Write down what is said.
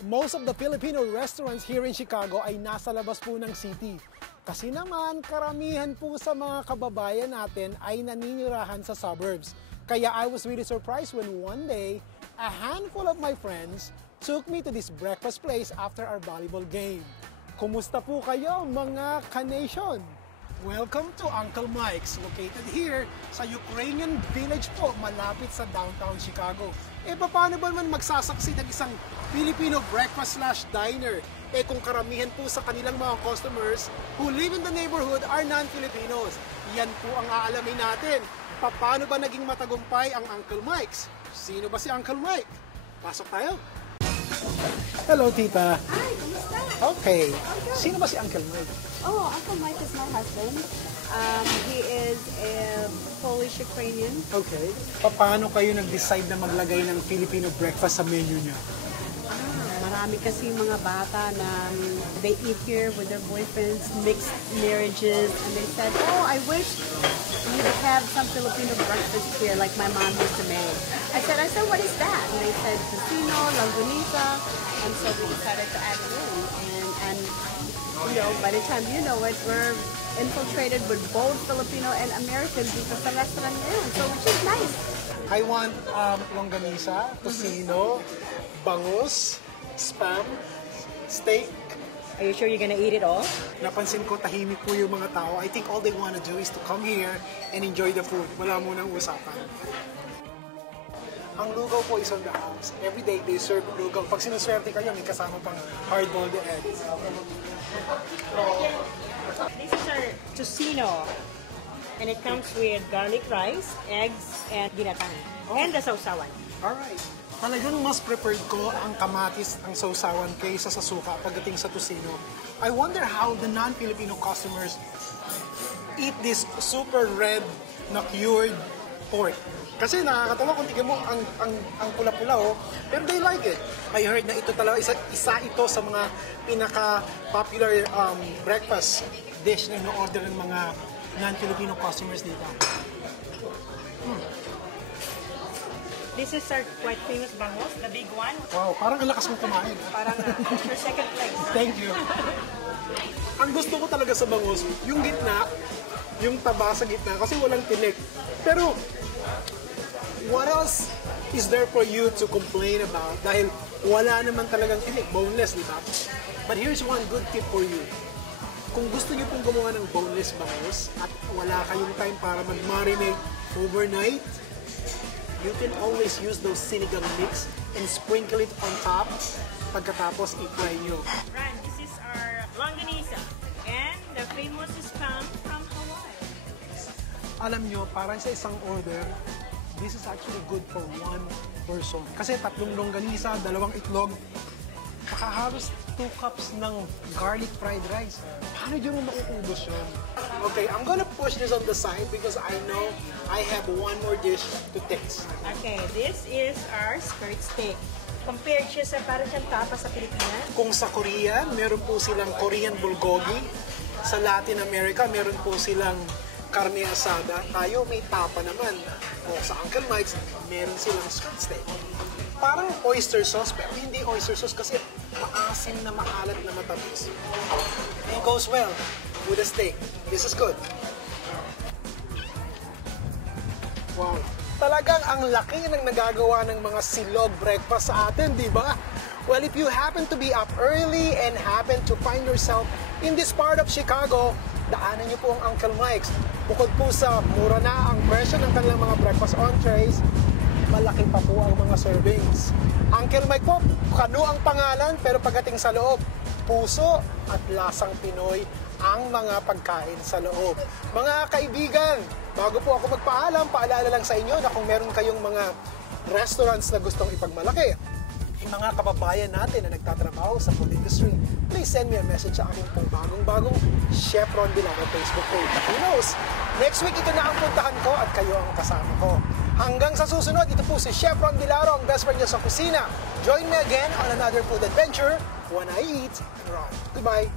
Most of the Filipino restaurants here in Chicago ay nasa labas po ng city. Kasi naman, karamihan po sa mga kababayan natin ay naninirahan sa suburbs. Kaya I was really surprised when one day, a handful of my friends took me to this breakfast place after our volleyball game. Kumusta po kayo mga ka-nation? Welcome to Uncle Mike's, located here sa Ukrainian village po, malapit sa downtown Chicago. Paano ba naman magsasaksi ng isang Filipino breakfast/diner? Kung karamihan po sa kanilang mga customers who live in the neighborhood are non-Filipinos. Yan po ang aalamin natin. Paano ba naging matagumpay ang Uncle Mike's? Sino ba si Uncle Mike? Pasok tayo. Hello, tita. Hi, kumusta? Okay. Sino ba si Uncle Mike? Oh, Uncle Mike is my husband. He is a Polish-Ukrainian. Okay. Paano kayo nag-decide na maglagay ng Filipino breakfast sa menu niya? Marami kasi mga bata na they eat here with their boyfriends, mixed marriages, and they said, oh, I wish we would have some Filipino breakfast here like my mom used to make. I said, what is that? And they said, tocino, longanisa, and so we decided to add it in. And you know, by the time you know it, we're infiltrated with both Filipino and American dito sa restaurant ngayon, so which is nice. I want longanisa, tocino, bangus, spam, steak. Are you sure you're gonna eat it all? Napansin ko tahimik po yung mga tao. I think all they want to do is to come here and enjoy the food. Wala munang usapan. Ang lugaw po is on the house. Every day they serve lugaw. Pag sinuswerte kayo, may kasama pang hard-boiled eggs. This is our tocino. And it comes with garlic rice, eggs, and ginatang. And the sausawan. Alright. Talagang mas preferred ko ang kamatis, ang sausawan kaysa sa suka pagdating sa tocino. I wonder how the non-Filipino customers eat this super red na cured pork. Kasi nakakatawa kung tingin mo ang pula-pula pero they like it. I heard na ito talaga isa ito sa mga pinaka-popular breakfast dish na ino-order ng mga non-Filipino customers dito. This is our quite famous bangus, the big one. Wow, parang ang lakas mo kumain. Parang your second place. Thank you. Ang gusto ko talaga sa bangus, yung gitna, yung taba sa gitna, kasi walang tinik. Pero, what else is there for you to complain about? Dahil wala naman talagang tinik, boneless, di ba? But here's one good tip for you. Kung gusto niyo pong gumawa ng boneless bangus at wala kayong time para mag-marinate overnight, you can always use those sinigang mix and sprinkle it on top pagkatapos i-fry nyo. Ran, this is our longanisa. And the famous spam from Hawaii. Alam nyo, parang sa isang order, this is actually good for one person. Kasi 3 longganisa, 2 itlog, makahalos 2 cups ng garlic fried rice. Paano nyo mo mauubos yun? Okay, I'm gonna push this on the side because I know I have one more dish to taste. Okay, this is our skirt steak. Compared siya sa parang siyang tapa sa Pilipinas. Kung sa Korea, meron po silang Korean bulgogi. Sa Latin America, meron po silang carne asada. Tayo may tapa naman. O sa Uncle Mike's, meron silang skirt steak. Parang oyster sauce, pero hindi oyster sauce kasi maasim na maalat na matamis. It goes well with the steak. This is good. Wow. Talagang ang laki ng nagagawa ng mga silog breakfast sa atin, di ba? Well, if you happen to be up early and happen to find yourself in this part of Chicago, daanan niyo po ang Uncle Mike's. Bukod po sa mura na ang presyo ng kanilang mga breakfast entrees, malaki pa po ang mga servings. Uncle Mike po, kano ang pangalan, pero pagdating sa loob, puso at lasang Pinoy ang mga pagkain sa loob. Mga kaibigan, bago po ako magpaalam, paalala lang sa inyo na kung meron kayong mga restaurants na gustong ipagmalaki, yung mga kababayan natin na nagtatrabaho sa food industry, please send me a message sa aking pong bagong Chef Ron Vilaro Facebook page. Who knows? Next week, ito na ang puntahan ko at kayo ang kasama ko. Hanggang sa susunod, ito po si Chef Ron Vilaro, ang best friend niya sa kusina. Join me again on another food adventure when I eat and run. Goodbye!